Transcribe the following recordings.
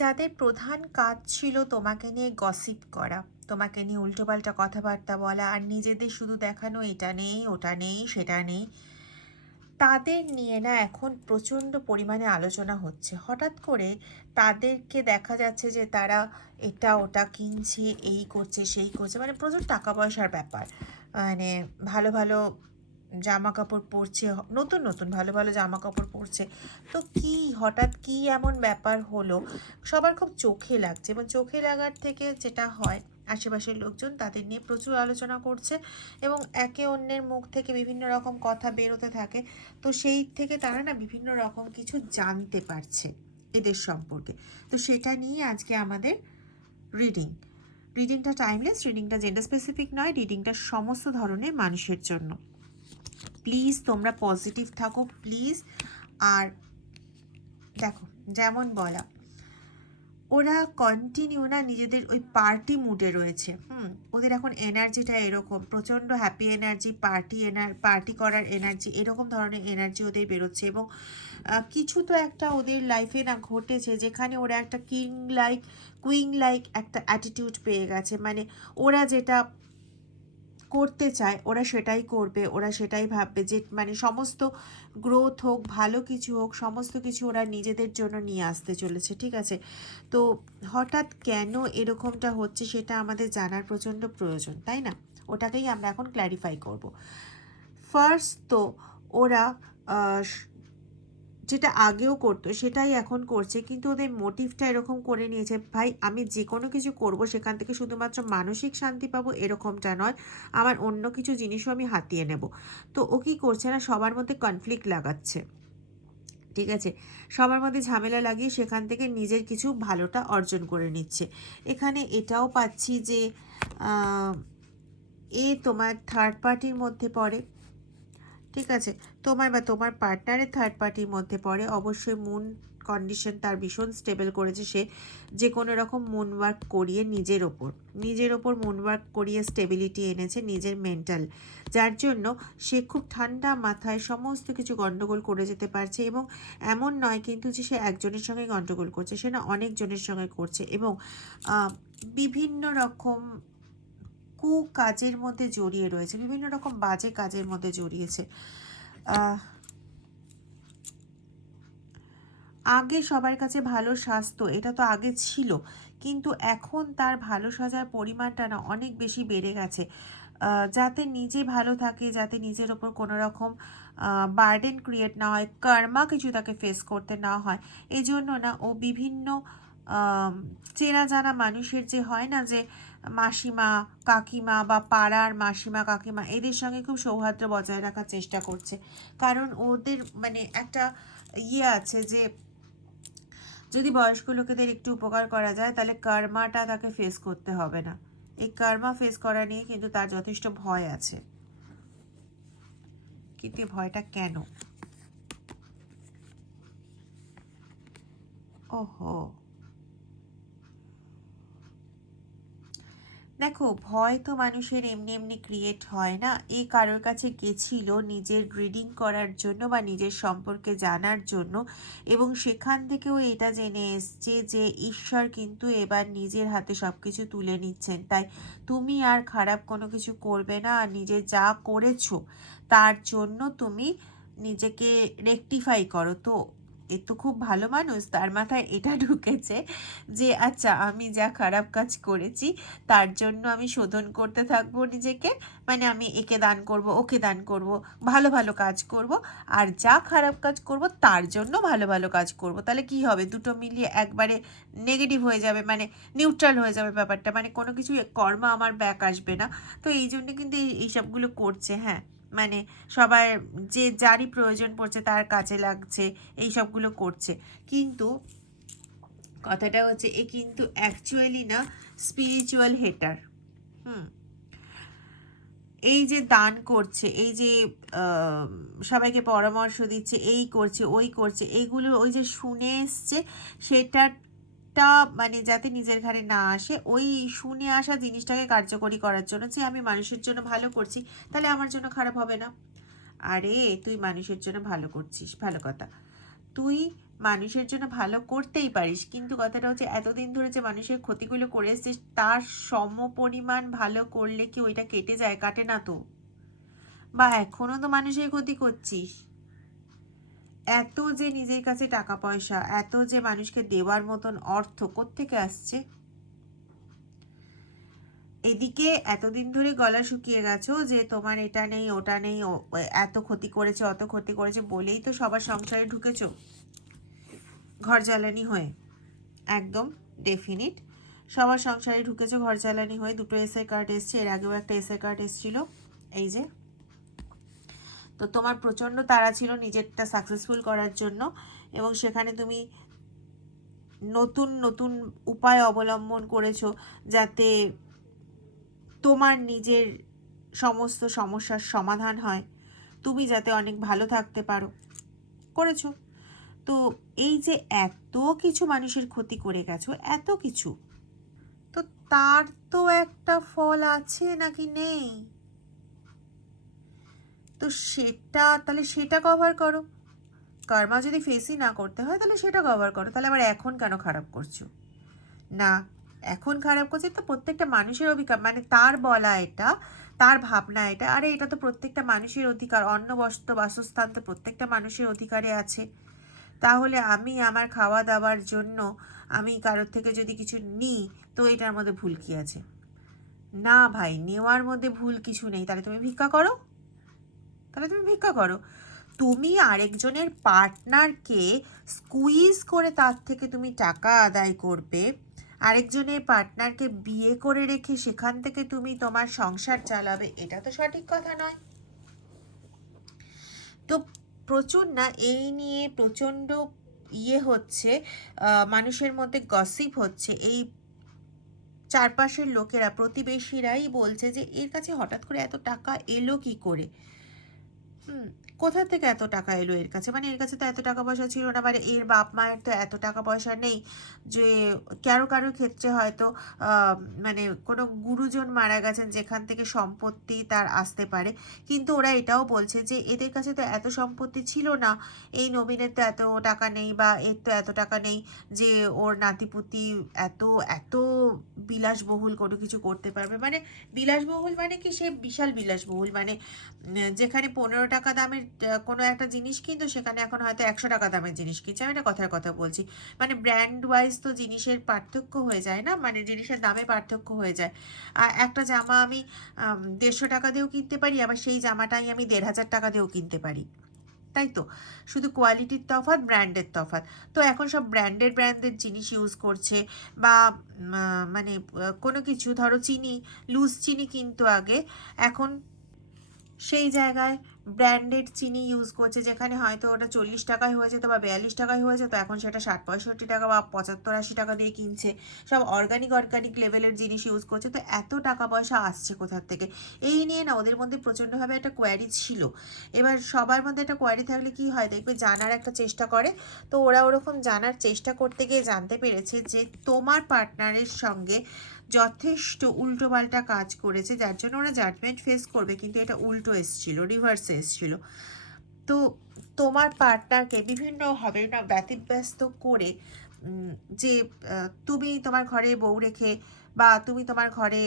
যাদের প্রধান কাজ ছিল তোমাকে নিয়ে গসিপ করা, তোমাকে নিয়ে উল্টোপাল্টা কথাবার্তা বলা, আর নিজেদের শুধু দেখানো এটা নেই ওটা নেই সেটা নেই, তাদের নিয়ে না এখন প্রচণ্ড পরিমাণে আলোচনা হচ্ছে। হঠাৎ করে তাদেরকে দেখা যাচ্ছে যে তারা এটা ওটা কিনছে, এই করছে সেই করছে, মানে প্রচুর টাকা পয়সার ব্যাপার। মানে ভালো ভালো জামা কাপড় পরছে, নতুন নতুন ভালো ভালো জামা কাপড় পরছে। তো কি হঠাৎ কি এমন ব্যাপার হলো, সবার খুব চোখে লাগছে। এবং চোখে লাগার থেকে যেটা হয়, আশেপাশের লোকজন তাদের নিয়ে প্রচুর আলোচনা করছে এবং একে অন্যের মুখ থেকে বিভিন্ন রকম কথা বেরোতে থাকে। তো সেই থেকে তারা না বিভিন্ন রকম কিছু জানতে পারছে এদের সম্পর্কে। তো সেটা নিয়ে আজকে আমাদের রিডিংটা টাইমলেস, রিডিংটা জেন্ডার স্পেসিফিক নয়, রিডিংটা সমস্ত ধরনের মানুষের জন্য। প্লিজ তোমরা পজিটিভ থাকো প্লিজ। আর দেখো, যেমন বলা, ওরা কন্টিনিউ না নিজেদের ওই পার্টি মুডে রয়েছে। ওদের এখন এনার্জিটা এরকম, প্রচণ্ড হ্যাপি এনার্জি, পার্টি করার এনার্জি, এরকম ধরনের এনার্জি ওদের বেরোচ্ছে। এবং কিছু তো একটা ওদের লাইফে না ঘটেছে যেখানে ওরা একটা কুইং লাইক একটা অ্যাটিটিউড পেয়ে গেছে। মানে ওরা যেটা করতে চায় ওরা সেটাই করবে, ওরা সেটাই ভাববে, যে মানে সমস্ত গ্রোথ হোক, ভালো কিছু হোক, সমস্ত কিছু ওরা নিজেদের জন্য নিয়ে আসতে চলেছে। ঠিক আছে, তো হঠাৎ কেন এরকমটা হচ্ছে সেটা আমাদের জানার প্রচণ্ড প্রয়োজন, তাই না? ওটাকেই আমরা এখন ক্ল্যারিফাই করব। ফার্স্ট তো ওরা যেটা আগেও করতো সেটাই এখন করছে, কিন্তু ওদের মোটিভটা এরকম করে নিয়েছে, ভাই আমি যে কোনো কিছু করব সেখান থেকে শুধুমাত্র মানসিক শান্তি পাবো এরকমটা নয়, আমার অন্য কিছু জিনিসও আমি হাতিয়ে নেব। তো ও কী করছে না, সবার মধ্যে কনফ্লিক্ট লাগাচ্ছে। ঠিক আছে, সবার মধ্যে ঝামেলা লাগিয়ে সেখান থেকে নিজের কিছু ভালোটা অর্জন করে নিচ্ছে। এখানে এটাও পাচ্ছি যে এ তোমার থার্ড পার্টির মধ্যে পড়ে। ঠিক আছে, তোমার বা তোমার পার্টনারের থার্ড পার্টির মধ্যে পড়ে। অবশ্যই মুন কন্ডিশন তার ভীষণ স্টেবল করেছে, সে যে কোনো রকম মুন ওয়ার্ক করিয়ে নিজের ওপর মুন ওয়ার্ক করিয়ে স্টেবিলিটি এনেছে নিজের মেন্টাল, যার জন্য সে খুব ঠান্ডা মাথায় সমস্ত কিছু গণ্ডগোল করে যেতে পারছে। এবং এমন নয় কিন্তু যে সে একজনের সঙ্গে গণ্ডগোল করছে, সে না অনেকজনের সঙ্গে করছে এবং বিভিন্ন রকম কাজের মধ্যে জড়িয়ে রয়েছে, বিভিন্ন রকম বাজে কাজের মধ্যে জড়িয়েছে। আগে সবার কাছে ভালো স্বাস্থ্য, এটা তো আগে ছিল, কিন্তু এখন তার ভালো সাজার পরিমাণটা না অনেক বেশি বেড়ে গেছে। যাতে নিজে ভালো থাকে, যাতে নিজের ওপর কোনো রকম বার্ডেন ক্রিয়েট না হয়, কর্মা কিছু তাকে ফেস করতে না হয়, এই জন্য না ও বিভিন্ন চেনা জানা মানুষের যে হয় না, যে মাসিমা কাকিমা বা পাড়ার মাসিমা কাকিমা, এদের সঙ্গে খুব সৌহার্দ্য বজায় রাখার চেষ্টা করছে। কারণ ওদের মানে একটা আছে যে যদি বয়স্ক লোকেদের একটু উপকার করা যায় তাহলে কর্মাটা তাকে ফেস করতে হবে না। এই কর্মা ফেস করা নিয়ে কিন্তু তার যথেষ্ট ভয় আছে। কিন্তু ভয়টা কেন? ওহো, দেখো, ভয় তো মানুষের এমনি এমনি ক্রিয়েট হয় না। এই কারোর কাছে গেছিল নিজের রিডিং করার জন্য বা নিজের সম্পর্কে জানার জন্য, এবং সেখান থেকেও এটা জেনে এসছে যে ঈশ্বর কিন্তু এবার নিজের হাতে সব কিছু তুলে নিচ্ছেন। তাই তুমি আর খারাপ কোনো কিছু করবে না, আর নিজে যা করেছো তার জন্য তুমি নিজেকে রেকটিফাই করো। তো এ তো খুব ভালো মানুষ, তার মাথায় এটা ঢুকেছে যে আচ্ছা আমি যা খারাপ কাজ করেছি তার জন্য আমি শোধন করতে থাকবো নিজেকে, মানে আমি একে দান করব, ওকে দান করব, ভালো ভালো কাজ করব, আর যা খারাপ কাজ করব তার জন্য ভালো ভালো কাজ করব। তাহলে কি হবে, দুটো মিলিয়ে একবারে নেগেটিভ হয়ে যাবে, মানে নিউট্রাল হয়ে যাবে ব্যাপারটা, মানে কোনো কিছু কর্ম আমার ব্যাক আসবে না। তো এই জন্য কিন্তু এইসবগুলো করছে। হ্যাঁ, মানে সবার যে যারই প্রয়োজন পড়ছে তার কাজে লাগছে, এই সবগুলো করছে। কিন্তু কথাটা হচ্ছে এ কিন্তু অ্যাকচুয়ালি না স্পিরিচুয়াল হেটার। এই যে দান করছে, এই যে সবাইকে পরামর্শ দিচ্ছে, এই করছে ওই করছে, এইগুলো ওই যে শুনে এসছে সেটাটা মানে যাতে নিজের ঘাড়ে না আসে, ওই শুনে আসা জিনিসটাকে কার্যকরী করার জন্য, যে আমি মানুষের জন্য ভালো করছি তাহলে আমার জন্য খারাপ হবে না। আরে তুই মানুষের জন্য ভালো করছিস, ভালো কথা, তুই মানুষের জন্য ভালো করতেই পারিস, কিন্তু কথাটা হচ্ছে এতদিন ধরে যে মানুষের ক্ষতিগুলো করে এসেছিস তার সমপরিমাণ ভালো করলে কি ওইটা কেটে যায়? কাটে না তো। বা এখনো তো মানুষের ক্ষতি করছিস। এত যে নিজের কাছে টাকা পয়সা, এত যে মানুষকে দেওয়ার মতন অর্থ কোত্থেকে আসছে? এদিকে এতদিন ধরে গলা শুকিয়ে গেছো যে তোমার এটা নেই ওটা নেই, এত ক্ষতি করেছে অত ক্ষতি করেছে বলেই তো সবার সংসারে ঢুকেছো ঘর জ্বালানি হয়ে। একদম ডেফিনিট সবার সংসারে ঢুকেছো ঘর জ্বালানি হয়ে। দুটো এসআই কার্ড এসছে, এর আগেও একটা এসআই কার্ড এসেছিল, এই যে। তো তোমার প্রচণ্ড তাড়া ছিল নিজেরটা সাকসেসফুল করার জন্য, এবং সেখানে তুমি নতুন নতুন উপায় অবলম্বন করেছো যাতে তোমার নিজের সমস্ত সমস্যার সমাধান হয়, তুমি যাতে অনেক ভালো থাকতে পারো, করেছো। তো এই যে এত কিছু মানুষের ক্ষতি করে গেছো, এত কিছু, তো তার তো একটা ফল আছে নাকি নেই? তো সেটা তাহলে সেটা কভার করো। কর্মা যদি ফেসই না করতে হয় তাহলে সেটা কভার করো। তাহলে আবার এখন কেন খারাপ করছো? না, এখন খারাপ করছে তো প্রত্যেকটা মানুষের অধিকার, মানে তার বলা এটা, তার ভাবনা এটা। আরে এটা তো প্রত্যেকটা মানুষের অধিকার, অন্ন বস্ত্র বাসস্থান তো প্রত্যেকটা মানুষের অধিকারে আছে। তাহলে আমি আমার খাওয়া দাওয়ার জন্য আমি কারোর থেকে যদি কিছু নিই তো এটার মধ্যে ভুল কি আছে? না ভাই, নেওয়ার মধ্যে ভুল কিছু নেই। তাহলে তুমি ভিক্ষা করো, তাহলে তুমি ভিক্ষা করো। তুমি আরেকজনের পার্টনারকে স্কুইজ করে তার থেকে তুমি টাকা আদায় করবে, আরেকজনের পার্টনারকে বিয়ে করে রেখে সেখান থেকে তুমি তোমার সংসার চালাবে, এটা তো সঠিক কথা নয়। তো প্রচুর না এই নিয়ে প্রচণ্ড হচ্ছে, মানুষের মধ্যে গসিপ হচ্ছে। এই চারপাশের লোকেরা, প্রতিবেশীরাই বলছে যে এর কাছে হঠাৎ করে এত টাকা এলো কি করে? কোথা থেকে এত টাকা এলো এর কাছে? মানে এর কাছে তো এত টাকা পয়সা ছিল না, মানে এর বাপ মায়ের তো এত টাকা পয়সা নেই যে কারো কারো ক্ষেত্রে হয়তো মানে কোনো গুরুজন মারা গেছেন যেখান থেকে সম্পত্তি তার আসতে পারে। কিন্তু ওরা এটাও বলছে যে এদের কাছে তো এত সম্পত্তি ছিল না, এই নবীনের তো এত টাকা নেই বা এর তো এত টাকা নেই যে ওর নাতিপুতি এত এত বিলাসবহুল কোনো কিছু করতে পারবে। মানে বিলাসবহুল মানে কি, সে বিশাল বিলাসবহুল, মানে যেখানে 15 টাকা দামের কোনো একটা জিনিস কিনতো সেখানে এখন হয়তো 100 টাকা দামের জিনিস কিনছে। আমি একটা কথার কথা বলছি, মানে ব্র্যান্ড ওয়াইজ তো জিনিসের পার্থক্য হয়ে যায় না, মানে জিনিসের দামে পার্থক্য হয়ে যায়। আর একটা জামা আমি 150 টাকা দিয়েও কিনতে পারি, আবার সেই জামাটাই আমি 1500 টাকা দিয়েও কিনতে পারি, তাই তো? শুধু কোয়ালিটির তফাৎ, ব্র্যান্ডের তফাৎ। তো এখন সব ব্র্যান্ডের জিনিস ইউজ করছে। বা মানে কোনো কিছু ধরো চিনি, লুজ চিনি কিনতো আগে, এখন সেই জায়গায় ব্র্যান্ডেড চিনি ইউজ করছে, যেখানে হয়তো ওটা 40 টাকায় হয়ে যেত বা 42 টাকায় হয়ে যেত, এখন সেটা 60-65 টাকা বা 75-80 টাকা দিয়ে কিনছে। সব অর্গানিক লেভেলের জিনিস ইউজ করছে। তো এত টাকা পয়সা আসছে কোথার থেকে? এই নিয়ে না ওদের মধ্যে প্রচণ্ডভাবে একটা কোয়ারি ছিল। এবার সবার মধ্যে একটা কোয়ারি থাকলে কি হয় দেখবে, জানার একটা চেষ্টা করে। তো ওরা ওরকম জানার চেষ্টা করতে গিয়ে জানতে পেরেছে যে তোমার পার্টনারের সঙ্গে যথেষ্ট উল্টোপাল্টা কাজ করেছে, যার জন্য ওরা জাজমেন্ট ফেস করবে, কিন্তু এটা উল্টো এসছিল, রিভার্সে এসছিল। তো তোমার পার্টনারকে বিভিন্নভাবে না ব্যতিব্যস্ত করে যে তুমি তোমার ঘরে বউ রেখে বা তুমি তোমার ঘরে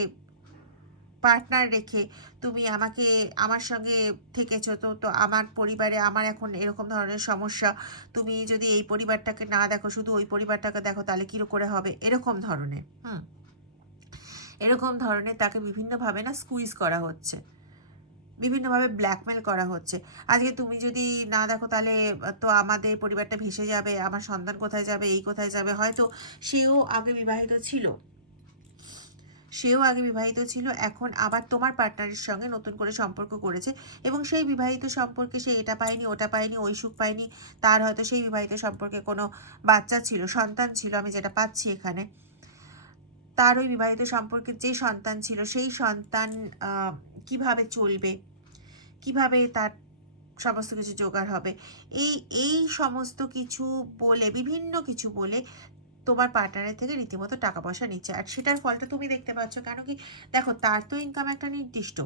পার্টনার রেখে তুমি আমাকে আমার সঙ্গে থেকেছো, তো তো আমার পরিবারে আমার এখন এরকম ধরনের সমস্যা, তুমি যদি এই পরিবারটাকে না দেখো শুধু ওই পরিবারটাকে দেখো তাহলে কী করে হবে, এরকম ধরনের এরকম ধরনের তাকে বিভিন্নভাবে না স্কুইজ করা হচ্ছে, বিভিন্নভাবে ব্ল্যাকমেল করা হচ্ছে। আজকে তুমি যদি না দেখো তাহলে তো আমাদের পরিবারটা ভেসে যাবে, আমার সন্তান কোথায় যাবে, এই কোথায় যাবে। হয়তো সেও আগে বিবাহিত ছিল, এখন আবার তোমার পার্টনারের সঙ্গে নতুন করে সম্পর্ক করেছে, এবং সেই বিবাহিত সম্পর্কে সে এটা পায়নি ওটা পায়নি, ওই সুখ পায়নি। তার হয়তো সেই বিবাহিত সম্পর্কে কোনো বাচ্চা ছিল, সন্তান ছিল, আমি যেটা পাচ্ছি এখানে। তার ওই বিবাহিত সম্পর্কে যে সন্তান ছিল সেই সন্তান কিভাবে চলবে, কিভাবে তার সমস্ত কিছু জোগাড় হবে, এই এই সমস্ত কিছু বলে, বিভিন্ন কিছু বলে তোমার পার্টনারের থেকে রীতিমতো টাকা পয়সা নিচ্ছে। আর সেটার ফলটা তুমি দেখতে পাচ্ছ। কেন কি, দেখো তার তো ইনকাম একটা নির্দিষ্ট,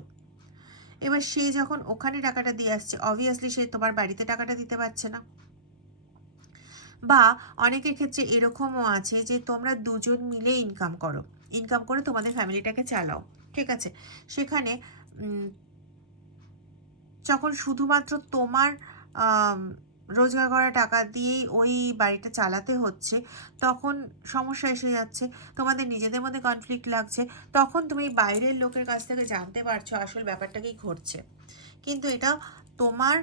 এবার সে যখন ওখানে টাকাটা দিয়ে আসছে অবভিয়াসলি সে তোমার বাড়িতে টাকাটা দিতে পারছে না। বা অনেকের ক্ষেত্রে এরকমও আছে যে তোমরা দুজন মিলে ইনকাম করে তোমাদের ফ্যামিলিটাকে চালাও, ঠিক আছে। সেখানে যখন শুধুমাত্র তোমার রোজগার করা টাকা দিয়েই ওই বাড়িটা চালাতে হচ্ছে, তখন সমস্যা এসে যাচ্ছে, তোমাদের নিজেদের মধ্যে কনফ্লিক্ট লাগছে, তখন তুমি বাইরের লোকের কাছ থেকে জানতে পারছো আসল ব্যাপারটা কি ঘটছে। কিন্তু এটা তোমার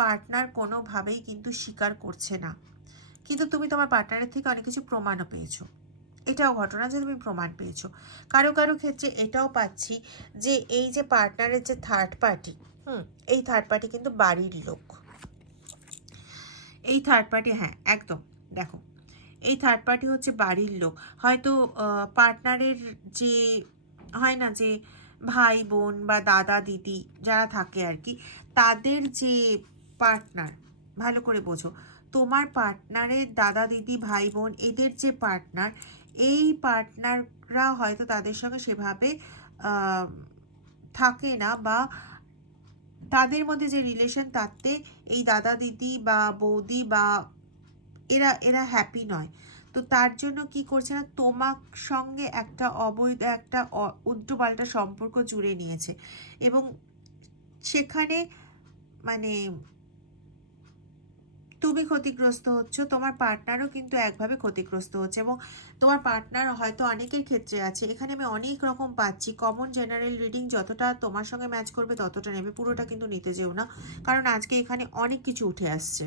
পার্টনার কোনোভাবেই কিন্তু স্বীকার করছে না, কিন্তু তুমি তোমার পার্টনারের থেকে অনেক কিছু প্রমাণও পেয়েছো। এটাও ঘটনা যে তুমি প্রমাণ পেয়েছো। কারো কারো ক্ষেত্রে এটাও পাচ্ছি যে এই যে পার্টনারের যে থার্ড পার্টি, এই থার্ড পার্টি কিন্তু বাড়ির লোক। এই থার্ড পার্টি, হ্যাঁ একদম, দেখো এই থার্ড পার্টি হচ্ছে বাড়ির লোক। হয়তো পার্টনারের যে হয় না যে ভাই বোন বা দাদা দিদি যারা থাকে আর কি, তাদের যে পার্টনার, ভালো করে বোঝো, তোমার পার্টনারের দাদা দিদি ভাই বোন এদের যে পার্টনার, এই পার্টনাররা হয়তো তাদের সঙ্গে সেভাবে থাকে না, বা তাদের মধ্যে যে রিলেশন তাতে এই দাদা দিদি বা বৌদি বা এরা এরা হ্যাপি নয়। তো তার জন্য কি করছে না, তোমার সঙ্গে একটা অবৈধ একটা উল্টোপাল্টা সম্পর্ক জুড়ে নিয়েছে, এবং সেখানে মানে তুমি ক্ষতিগ্রস্ত হচ্ছ, তোমার পার্টনারও কিন্তু একভাবে ক্ষতিগ্রস্ত হচ্ছে। এবং তোমার পার্টনার হয়তো অনেকের ক্ষেত্রে আছে, এখানে আমি অনেক রকম পাচ্ছি। কমন জেনারেল রিডিং যতটা তোমার সঙ্গে ম্যাচ করবে ততটা নেবে, পুরোটা কিন্তু নিতে যেও না, কারণ আজকে এখানে অনেক কিছু উঠে আসছে।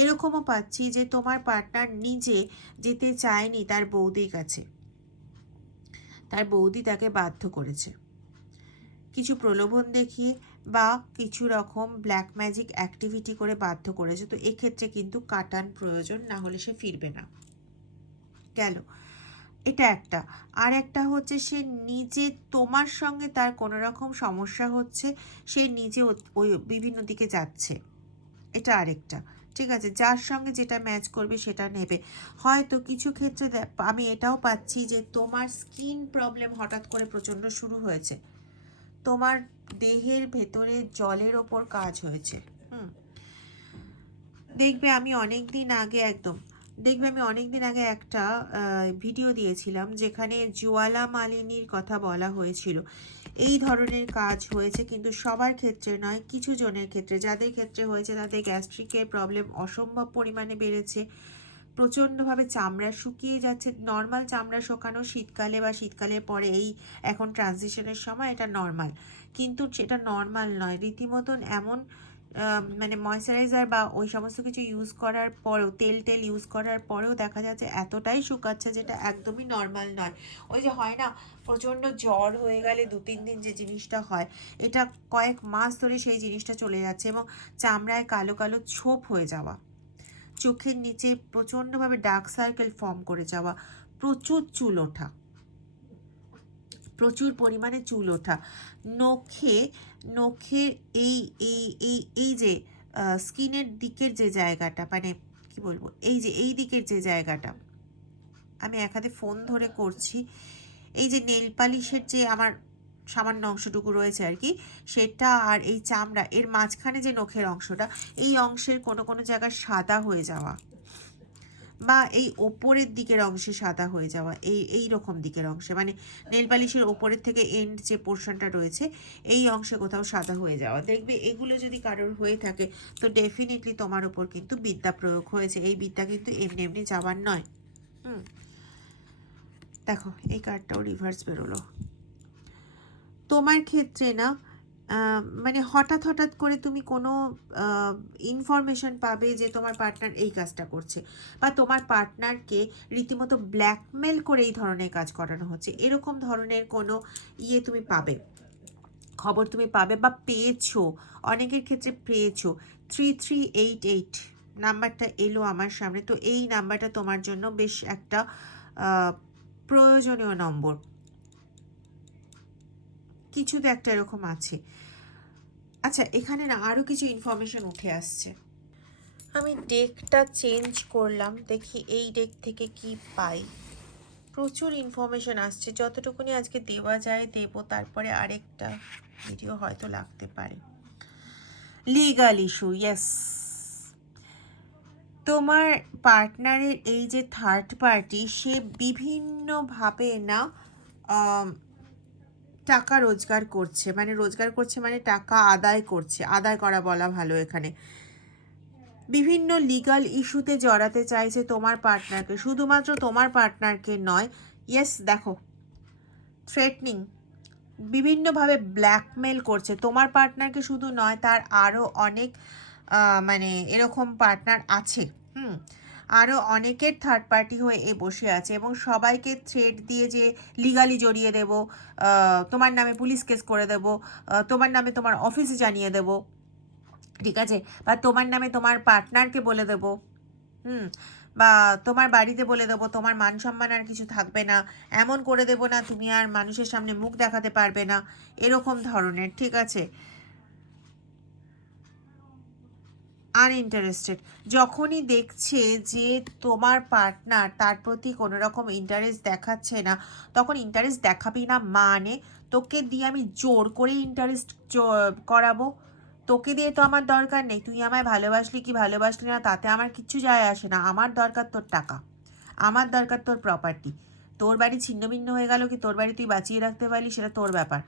এরকমও পাচ্ছি যে তোমার পার্টনার নিজে যেতে চায়নি তার বৌদির কাছে, তার বৌদি তাকে বাধ্য করেছে কিছু প্রলোভন দেখিয়ে বা কিছু রকম ব্ল্যাক ম্যাজিক অ্যাক্টিভিটি করে বাধ্য করেছে। তো এক্ষেত্রে কিন্তু কাটান প্রয়োজন, না হলে সে ফিরবে না। গেল এটা একটা। আর একটা হচ্ছে সে নিজে তোমার সঙ্গে তার কোনো রকম সমস্যা হচ্ছে, সে নিজে ওই বিভিন্ন দিকে যাচ্ছে, এটা আরেকটা। ঠিক আছে, যার সঙ্গে যেটা ম্যাচ করবে সেটা নেবে। হয়তো কিছু ক্ষেত্রে আমি এটাও পাচ্ছি যে তোমার স্কিন প্রবলেম হঠাৎ করে প্রচণ্ড শুরু হয়েছে, তোমার দেহের ভেতরে জলের ওপর কাজ হয়েছে। দেখবে আমি অনেক দিন আগে একটা ভিডিও দিয়েছিলাম যেখানে জোয়ালা মালিনীর কথা বলা হয়েছিল। এই ধরনের কাজ হয়েছে, কিন্তু সবার ক্ষেত্রে নয়, কিছু জনের ক্ষেত্রে। যাদের ক্ষেত্রে হয়েছে তাদের গ্যাস্ট্রিকের প্রবলেম অসম্ভব পরিমাণে বেড়েছে, প্রচণ্ডভাবে চামড়া শুকিয়ে যাচ্ছে। নর্মাল চামড়া শুকানো শীতকালে বা শীতকালের পরে, এই এখন ট্রানজিশনের সময় এটা নর্মাল, কিন্তু সেটা নর্মাল নয়, রীতিমতন এমন মানে ময়শ্চারাইজার বা ওই সমস্ত কিছু ইউজ করার পরেও, তেল ইউজ করার পরেও দেখা যাচ্ছে এতটাই শুকাচ্ছে যেটা একদমই নর্মাল নয়। ওই যে হয় না, প্রচণ্ড জ্বর হয়ে গেলে 2-3 দিন যে জিনিসটা হয়, এটা কয়েক মাস ধরে সেই জিনিসটা চলে যাচ্ছে। এবং চামড়ায় কালো কালো ছোপ হয়ে যাওয়া, চোখের নিচে প্রচণ্ডভাবে ডার্ক সার্কেল ফর্ম করে যাওয়া, প্রচুর চুল ওঠা, প্রচুর পরিমাণে চুল ওঠা, নখের এই এই এই এই যে স্কিনের দিকের যে জায়গাটা, মানে কি বলবো, এই যে এই দিকের যে জায়গাটা, আমি এক হাতে ফোন ধরে করছি, এই যে নেল পালিশের যে আমার সামান্য অংশটুকু রয়েছে আর কি, সেটা আর এই চামড়া এর মাঝখানে যে নখের অংশটা, এই অংশের কোনো কোনো জায়গায় সাদা হয়ে যাওয়া, বা এই ওপরের দিকের অংশে সাদা হয়ে যাওয়া, এই রকম দিকের অংশে, মানে নেল পালিশের ওপরের থেকে এন্ড যে পোর্শনটা রয়েছে এই অংশে কোথাও সাদা হয়ে যাওয়া, দেখবে এগুলো যদি কারোর হয়ে থাকে তো ডেফিনেটলি তোমার ওপর কিন্তু বিদ্যা প্রয়োগ হয়েছে। এই বিদ্যা কিন্তু এমনি এমনি যাবার নয়। দেখো এই কার্ডটাও রিভার্স বেরোলো। তোমার ক্ষেত্রে না মানে হঠাৎ করে তুমি কোনো ইনফরমেশন পাবে যে তোমার পার্টনার এই কাজটা করছে, বা তোমার পার্টনারকে রীতিমতো ব্ল্যাকমেল করে এই ধরনের কাজ করানো হচ্ছে, এরকম ধরনের কোনো তুমি পাবে, খবর তুমি পাবে বা পেয়েছো। অনেকের ক্ষেত্রে পেয়েছো। 3388 নাম্বারটা এলো আমার সামনে, তো এই নাম্বারটা তোমার জন্য বেশ একটা প্রয়োজনীয় নম্বর, কিছু তো একটা এরকম আছে। আচ্ছা, এখানে না আরও কিছু ইনফরমেশন উঠে আসছে। আমি ডেকটা চেঞ্জ করলাম, দেখি এই ডেক থেকে কি পাই। প্রচুর ইনফরমেশন আসছে, যতটুকুনি আজকে দেওয়া যায় দেবো, তারপরে আরেকটা ভিডিও হয়তো লাগতে পারে। লিগাল ইস্যু, ইয়েস, তোমার পার্টনারের এই যে থার্ড পার্টি, সে বিভিন্নভাবে না আম, টাকা রোজগার করছে, মানে রোজগার করছে মানে টাকা আদায় করছে, আদায় করা বলা ভালো এখানে। বিভিন্ন লিগ্যাল ইস্যুতে জড়াতে চাইছে তোমার পার্টনারকে, শুধুমাত্র তোমার পার্টনারকে নয়। ইয়েস, দেখো, থ্রেটনিং, বিভিন্নভাবে ব্ল্যাকমেল করছে তোমার পার্টনারকে, শুধু নয়, তার আরও অনেক মানে এরকম পার্টনার আছে। হুম, আরও অনেকের থার্ড পার্টি হয়ে এ বসে আছে এবং সবাইকে থ্রেট দিয়ে যে লিগালি জড়িয়ে দেব, তোমার নামে পুলিশ কেস করে দেব, তোমার নামে তোমার অফিসে জানিয়ে দেব, ঠিক আছে, বা তোমার নামে তোমার পার্টনারকে বলে দেব, হুম, বা তোমার বাড়িতে বলে দেবো, তোমার মান সম্মান আর কিছু থাকবে না, এমন করে দেবো না তুমি আর মানুষের সামনে মুখ দেখাতে পারবে না, এরকম ধরনের, ঠিক আছে। আনইন্টারেস্টেড, যখনই দেখছে যে তোমার পার্টনার তার প্রতি কোনো রকম ইন্টারেস্ট দেখাচ্ছে না, তখন ইন্টারেস্ট দেখাবি না মানে তোকে দিয়ে আমি জোর করে ইন্টারেস্ট করাবো? তোকে দিয়ে তো আমার দরকার নেই, তুই আমায় ভালোবাসলি কি ভালোবাসলি না তাতে আমার কিচ্ছু যায় আসে না। আমার দরকার তোর টাকা, আমার দরকার তোর প্রপার্টি। তোর বাড়ি ছিন্ন ভিন্ন হয়ে গেল কি তোর বাড়ি তুই বাঁচিয়ে রাখতে পারলি, সেটা তোর ব্যাপার।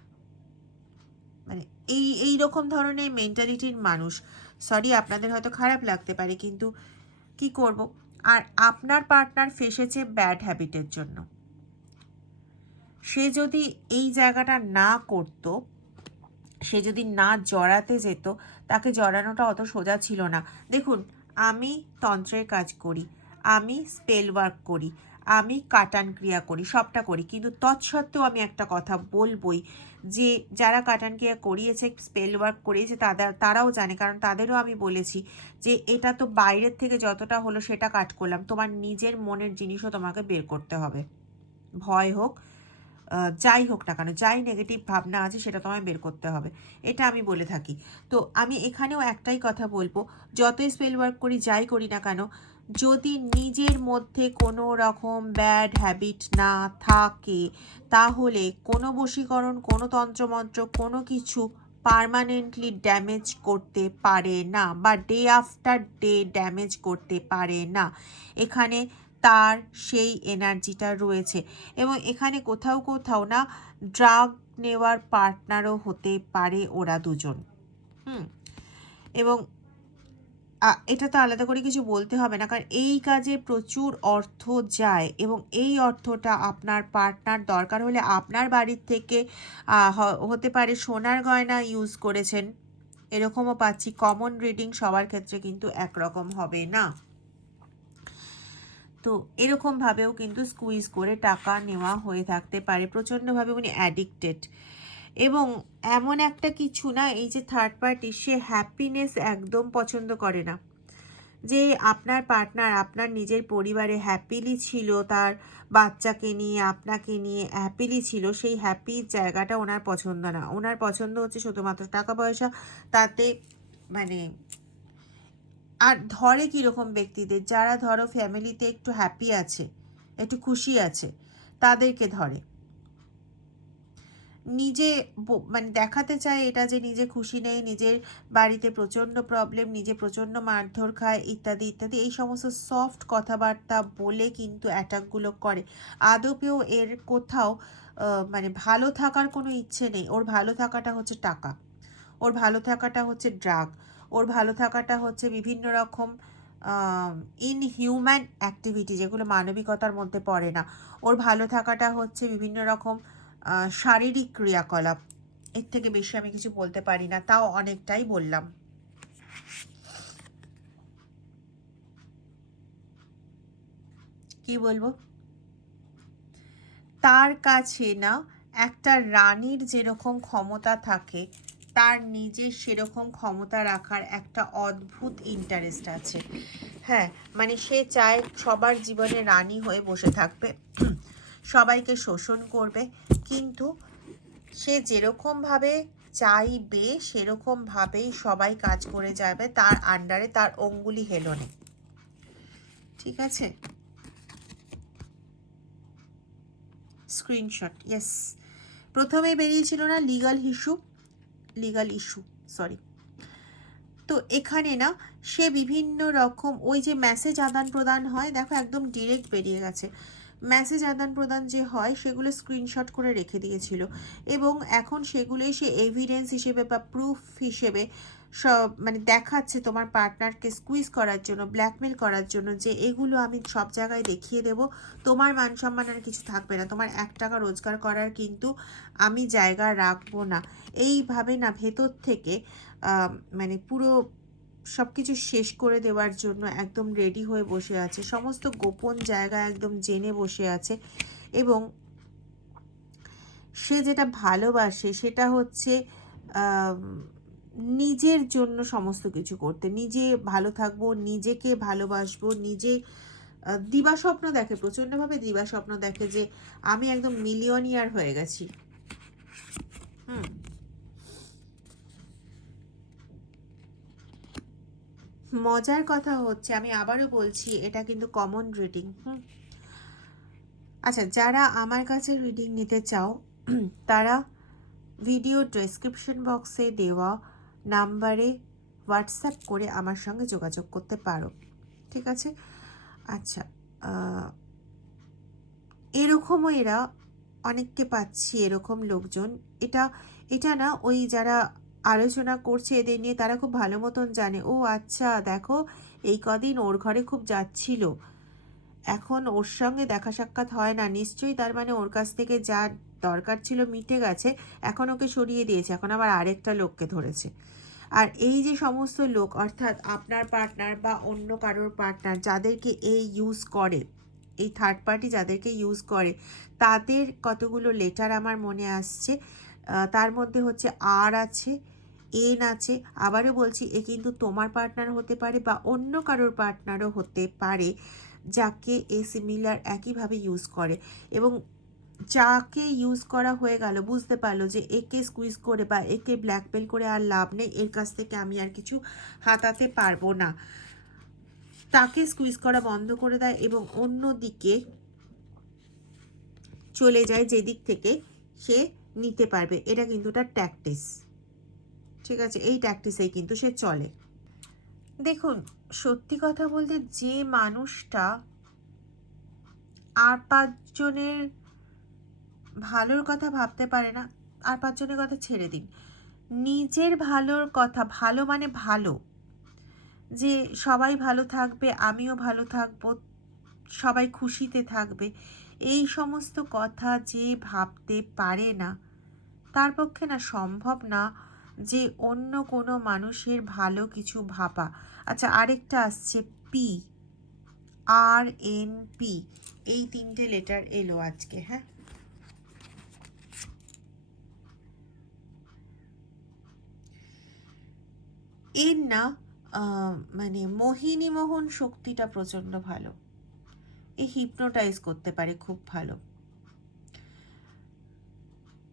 মানে এই রকম ধরনের মেন্টালিটির মানুষ, সরি আপনাদের হয়তো খারাপ লাগতে পারে, কিন্তু কি করব। আর আপনার পার্টনার ফেসেছে ব্যাড হ্যাবিটের জন্য। সে যদি এই জায়গাটা না করতো, সে যদি না জড়াতে যেত, তাকে জড়ানোটা অত সোজা ছিল না। দেখুন, আমি তন্ত্রের কাজ করি, আমি স্পেল ওয়ার্ক করি, আমি কাটান ক্রিয়া করি, সবটা করি, কিন্তু তৎসত্ত্বেও আমি একটা কথা বলবই যে যারা কাটান ক্রিয়া করিয়েছে, স্পেল ওয়ার্ক করিয়েছে, তারাও জানে, কারণ তাদেরও আমি বলেছি যে এটা তো বাইরের থেকে যতটা হলো সেটা কাট করলাম, তোমার নিজের মনের জিনিসও তোমাকে বের করতে হবে। ভয় হোক, যাই হোক না কেন, যাই নেগেটিভ ভাবনা আছে সেটা তোমায় বের করতে হবে, এটা আমি বলে থাকি। তো আমি এখানেও একটাই কথা বলবো, যতই স্পেল ওয়ার্ক করি, যাই করি না কেন, যদি নিজের মধ্যে কোনো রকম ব্যাড হ্যাবিট না থাকে, তাহলে কোনো বশীকরণ, কোনো তন্ত্রমন্ত্র, কোনো কিছু পার্মানেন্টলি ড্যামেজ করতে পারে না, বা ডে আফটার ডে ড্যামেজ করতে পারে না। এখানে তার সেই এনার্জিটা রয়েছে। এবং এখানে কোথাও কোথাও না ড্রাগ নেওয়ার পার্টনারও হতে পারে ওরা দুজন। হুম, এবং এটা তো আলাদা করে কিছু বলতে হবে না, কারণ এই কাজে প্রচুর অর্থ যায় এবং এই অর্থটা আপনার পার্টনার দরকার হলে আপনার বাড়ির থেকে হতে পারে সোনার গয়না ইউজ করেছেন, এরকমও পাচ্ছি। কমন রিডিং সবার ক্ষেত্রে কিন্তু একরকম হবে না। তো এরকমভাবেও কিন্তু স্কুইজ করে টাকা নেওয়া হয়ে থাকতে পারে, প্রচণ্ডভাবে উনি অ্যাডিক্টেড। এবং এমন একটা কিছু না, এই যে থার্ড পার্টি, সে হ্যাপিনেস একদম পছন্দ করে না। যে আপনার পার্টনার আপনার নিজের পরিবারে হ্যাপিলি ছিল, তার বাচ্চাকে নিয়ে, আপনাকে নিয়ে হ্যাপিলি ছিল, সেই হ্যাপির জায়গাটা ওনার পছন্দ না। ওনার পছন্দ হচ্ছে শুধুমাত্র টাকা পয়সা, তাতে মানে। আর ধরে কীরকম ব্যক্তিদের, যারা ধরো ফ্যামিলিতে একটু হ্যাপি আছে, একটু খুশি আছে, তাদেরকে ধরে। নিজে মানে দেখাতে চায় এটা যে নিজে খুশি নেই, নিজের বাড়িতে প্রচণ্ড প্রবলেম, নিজে প্রচণ্ড মারধর খায়, ইত্যাদি ইত্যাদি, এই সমস্ত সফট কথাবার্তা বলে কিন্তু অ্যাটাকগুলো করে। আদপেও এর কোথাও মানে ভালো থাকার কোনো ইচ্ছে নেই। ওর ভালো থাকাটা হচ্ছে টাকা, ওর ভালো থাকাটা হচ্ছে ড্রাগ, ওর ভালো থাকাটা হচ্ছে বিভিন্ন রকম ইনহিউম্যান অ্যাক্টিভিটি, যেগুলো মানবিকতার মধ্যে পড়ে না। ওর ভালো থাকাটা হচ্ছে বিভিন্ন রকম শারীরিক ক্রিয়াকলাপ। এর থেকে বেশি আমি কিছু বলতে পারি না, তাও অনেকটাই বললাম। কি বলবো, তার কাছে না একটা রানীর যেরকম ক্ষমতা থাকে, তার নিজের সেরকম ক্ষমতা রাখার একটা অদ্ভুত ইন্টারেস্ট আছে। হ্যাঁ, মানে সে চায় সবার জীবনে রানী হয়ে বসে থাকবে, সবাইকে শোষণ করবে, কিন্তু সে যেরকমভাবে চাইবে সেরকমভাবেই সবাই কাজ করে যাবে তার আন্ডারে, তার অঙ্গুলি হেলনে, ঠিক আছে। স্ক্রিনশট, ইয়েস, প্রথমে বেরিয়েছিল না লিগাল ইস্যু, সরি, তো এখানে না সে বিভিন্ন রকম ওই যে মেসেজ আদান প্রদান হয়, দেখো একদম ডিরেক্ট বেরিয়ে গেছে, মেসেজ আদান প্রদান যে হয় সেগুলো স্ক্রিনশট করে রেখে দিয়েছিল এবং এখন সেগুলোই সে এভিডেন্স হিসেবে বা প্রুফ হিসেবে সব মানে দেখাচ্ছে তোমার পার্টনারকে স্কুইজ করার জন্য, ব্ল্যাকমেল করার জন্য, যে এগুলো আমি সব জায়গায় দেখিয়ে দেব, তোমার মান সম্মান আর কিছু থাকবে না, তোমার 1 টাকা রোজগার করার কিন্তু আমি জায়গা রাখবো না। এইভাবে না ভেতর থেকে মানে পুরো সব কিছু শেষ করে দেওয়ার জন্য একদম রেডি হয়ে বসে আছে, সমস্ত গোপন জায়গা একদম জেনে বসে আছে। এবং সে যেটা ভালোবাসে সেটা হচ্ছে নিজের জন্য সমস্ত কিছু করতে, নিজে ভালো থাকবো, নিজেকে ভালোবাসবো, নিজে দিবাস্বপ্ন দেখে, প্রচণ্ডভাবে দিবাস্বপ্ন দেখে যে আমি একদম মিলিয়নিয়ার হয়ে গেছি। মজার কথা হচ্ছে, আমি আবারও বলছি, এটা কিন্তু কমন রিডিং। আচ্ছা, যারা আমার কাছে রিডিং নিতে চাও তারা ভিডিও ডেসক্রিপশন বক্সে দেওয়া নাম্বারে হোয়াটসঅ্যাপ করে আমার সঙ্গে যোগাযোগ করতে পারো, ঠিক আছে? আচ্ছা, এরকমও এরা অনেককে পাচ্ছি, এরকম লোকজন, এটা না ওই যারা আলোচনা করছে এদের নিয়ে তারা খুব ভালো মতন জানে, ও আচ্ছা দেখো এই কদিন ওর ঘরে খুব যাচ্ছিল, এখন ওর সঙ্গে দেখা সাক্ষাৎ হয় না, নিশ্চয়ই তার মানে ওর কাছ থেকে যা দরকার ছিল মিটে গেছে, এখন ওকে সরিয়ে দিয়েছে, এখন আবার আরেকটা লোককে ধরেছে। আর এই যে সমস্ত লোক, অর্থাৎ আপনার পার্টনার বা অন্য কারোর পার্টনার যাদেরকে এই ইউজ করে, এই থার্ড পার্টি যাদেরকে ইউজ করে, তাদের কতগুলো লেটার আমার মনে আসছে। তার মধ্যে হচ্ছে আর আছে, এন আছে, আবারও বলছি এ কিন্তু তোমার পার্টনার হতে পারে বা অন্য কারোর পার্টনারও হতে পারে যাকে এ সিমিলার একইভাবে ইউজ করে। এবং যাকে ইউজ করা হয়ে গেল, বুঝতে পারলো যে একে স্কুইজ করে বা একে ব্ল্যাকমেল করে আর লাভ নেই, এর কাছ থেকে আমি আর কিছু হাতাতে পারবো না, তাকে স্কুইজ করা বন্ধ করে দেয় এবং অন্য দিকে চলে যায় যেদিক থেকে সে নিতে পারবে। এটা কিন্তু তার ট্যাকটিস, ঠিক আছে? এই ট্যাকটিসেই কিন্তু সে চলে। দেখুন, সত্যি কথা বলতে যে মানুষটা আর 5 জনের ভালোর কথা ভাবতে পারে না, আর 5 জনের কথা ছেড়ে দিন, নিজের ভালোর কথা, ভালো মানে ভালো, যে সবাই ভালো থাকবে, আমিও ভালো থাকবো, সবাই খুশিতে থাকবে, এই সমস্ত কথা যে ভাবতে পারে না, তার পক্ষে না সম্ভব না যে অন্য কোনো মানুষের ভালো কিছু ভাবা। আচ্ছা, আরেকটা আসছে পি, RNP, এই 3টে লেটার এলো আজকে। হ্যাঁ, এর না মানে মোহিনী মোহন শক্তিটা প্রচণ্ড ভালো, এ হিপনোটাইজ করতে পারে খুব ভালো,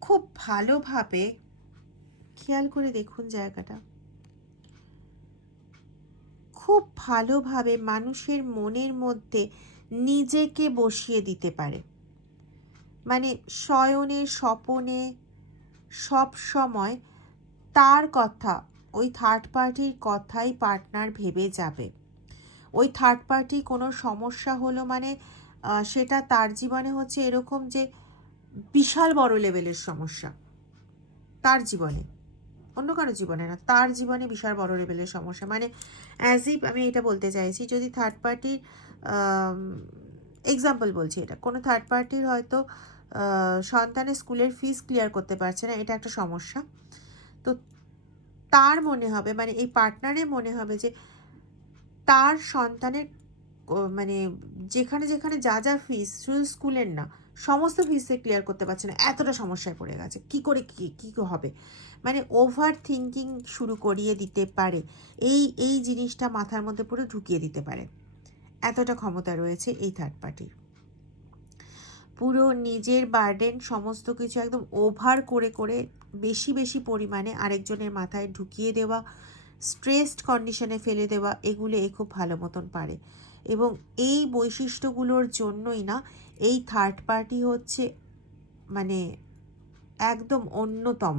খুব ভালোভাবে। খেয়াল করে দেখুন জায়গাটা, খুব ভালোভাবে মানুষের মনের মধ্যে নিজেকে বসিয়ে দিতে পারে, মানে শয়নে স্বপনে সব সময় তার কথা, ওই থার্ড পার্টির কথাই পার্টনার ভেবে যাবে। ওই থার্ড পার্টি কোনো সমস্যা হলো মানে সেটা তার জীবনে হচ্ছে এরকম যে বিশাল বড় লেভেলের সমস্যা, তার জীবনে, অন্য কারো জীবনে না, তার জীবনে বিশাল বড় লেভেলের সমস্যা। মানে অ্যাজ ইফ আমি এটা বলতে চাইছি, যদি থার্ড পার্টির এক্সাম্পল বলছি, এটা কোনো থার্ড পার্টির হয়তো সন্তানের স্কুলের ফিস ক্লিয়ার করতে পারছে না, এটা একটা সমস্যা, তো তার মনে হবে, মানে এই পার্টনারের মনে হবে যে তার সন্তানের মানে যেখানে যেখানে যা যা ফিস, শুধু স্কুলের না সমস্ত ফিসে ক্লিয়ার করতে পারছে না, এতটা সমস্যায় পড়ে গেছে, কি করে কী হবে, মানে ওভার থিঙ্কিং শুরু করিয়ে দিতে পারে, এই জিনিসটা মাথার মধ্যে পুরো ঢুকিয়ে দিতে পারে, এতটা ক্ষমতা রয়েছে এই থার্ড পার্টির। পুরো নিজের বার্ডেন সমস্ত কিছু একদম ওভার করে করে বেশি বেশি পরিমাণে আরেকজনের মাথায় ঢুকিয়ে দেওয়া, স্ট্রেসড কন্ডিশনে ফেলে দেওয়া, এগুলো এ খুব ভালো মতন পারে। এবং এই বৈশিষ্ট্যগুলোর জন্যই না এই থার্ড পার্টি হচ্ছে মানে একদম অন্যতম।